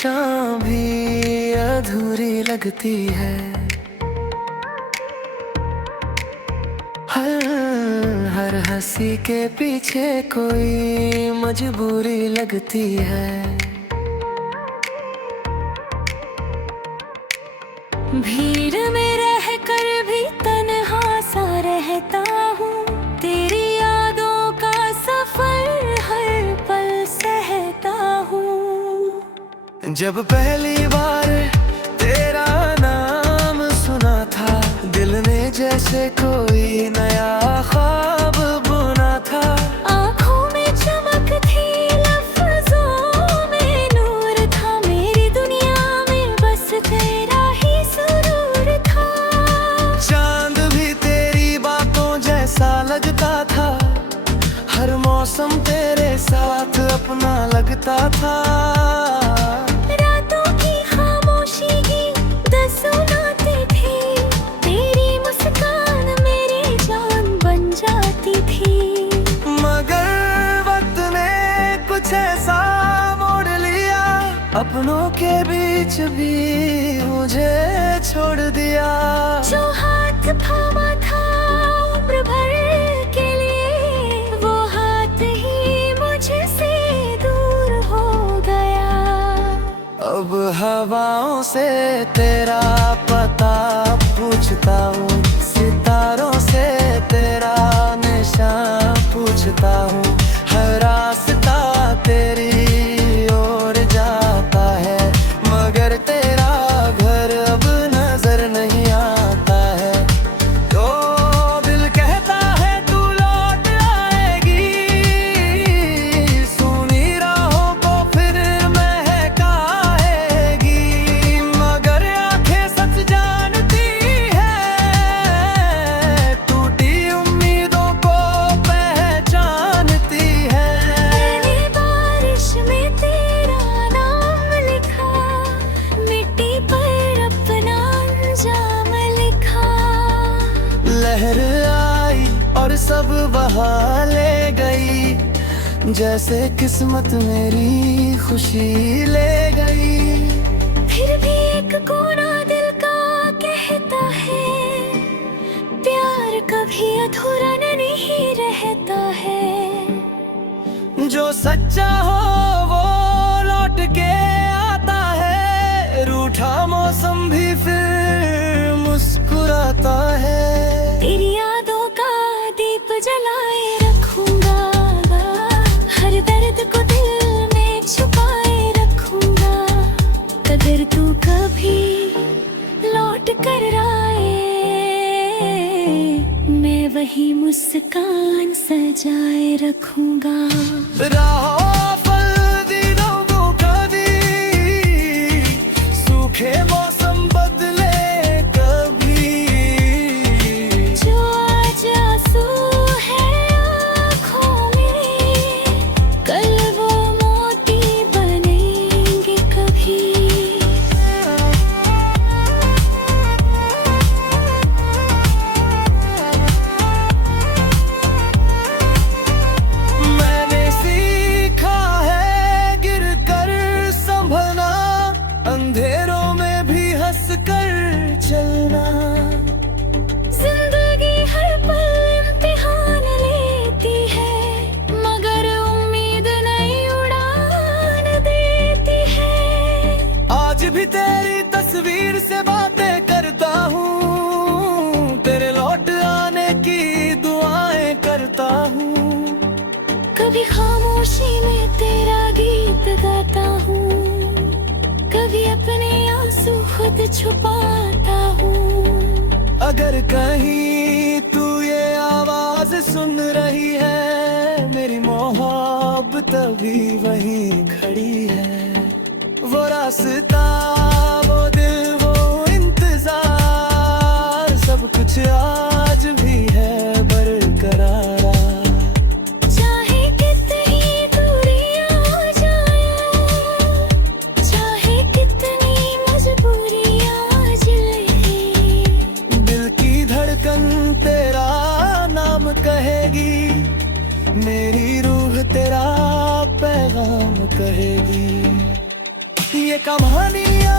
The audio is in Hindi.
शाम भी अधूरी लगती है। हर हंसी के पीछे कोई मजबूरी लगती है। भीड़ में रहकर भी तन्हा सा रहता हूँ, तेरी यादों का सफर हर पल सहता हूँ। जब पहली बार तेरा नाम सुना था, दिल ने जैसे कोई नया ख्वाब बुना था। आँखों में चमक थी, लफ्जों में नूर था, मेरी दुनिया में बस तेरा ही सुरूर था। चांद भी तेरी बातों जैसा लगता था, हर मौसम तेरे साथ अपना लगता था। रातों की खामोशी गीत सुनाती थी, तेरी मुस्कान मेरी जान बन जाती थी। मगर वक्त ने कुछ ऐसा मोड़ लिया, अपनों के बीच भी मुझे छोड़ दिया। जो हाथ थामा था उम्र भर के लिए, वो हाथ ही मुझसे दूर हो गया। अब हवाओं से तेरा पता पूछता हूँ, सितारों से तेरा निशान पूछता हूँ। हर रास्ता तेरी ओर जाता है, मगर तेरा घर अब नजर नहीं आता है। तो दिल कहता है तू लौट आएगी, सुनी राहों को फिर महकाएगी। मगर आंखें सच जानती है, टूटी उम्मीदों को पहचानती है। मैंने बारिश में तेरा नाम लिखा, मिट्टी पर अपना अंजाम लिखा। लहर आई और सब बहा ले गई, जैसे किस्मत मेरी खुशी ले गई। फिर भी एक कोना दिल का कहता है, प्यार कभी अधूरा नहीं रहता है। जो सच्चा हो वो लौट के आता है, रूठा मौसम भी फिर मुस्कुराता है। तेरी यादों का दीप जलाए रखूंगा, हर दर्द को दिल में छुपाए रखूंगा। अगर तू कभी लौट कर आए, मैं वही मुस्कान सजाए रखूंगा। राहों पर दिनों को कभी सूखे मौसम बदले कभी। जो आज आंसू है आँखों में, कल वो मोती बनेंगे कभी। मैंने सीखा है गिर कर संभलना, अंधेरों में भी हंस कर चलना। जिंदगी हर पल इम्तिहान लेती है, मगर उम्मीद नई उड़ान देती है। आज भी तेरी तस्वीर से बातें करता हूँ, तेरे लौट आने की दुआएं करता हूँ। कभी खामोशी में तेरा गीत गाता हूँ, कभी अपने आंसू खुद छुपाता हूँ। अगर कहीं तू ये आवाज सुन रही है, मेरी मोहब्बत अभी वहीं खड़ी है। वो रास्ता, वो दिल, वो इंतजार, सब कुछ आज भी है बरकरार। चाहे कितनी दूरियां हो जाएं, चाहे कितनी मजबूरियां आ जाएं, दिल की धड़कन तेरा नाम कहेगी, मेरी रूह तेरा पैगाम कहेगी। ये कहानी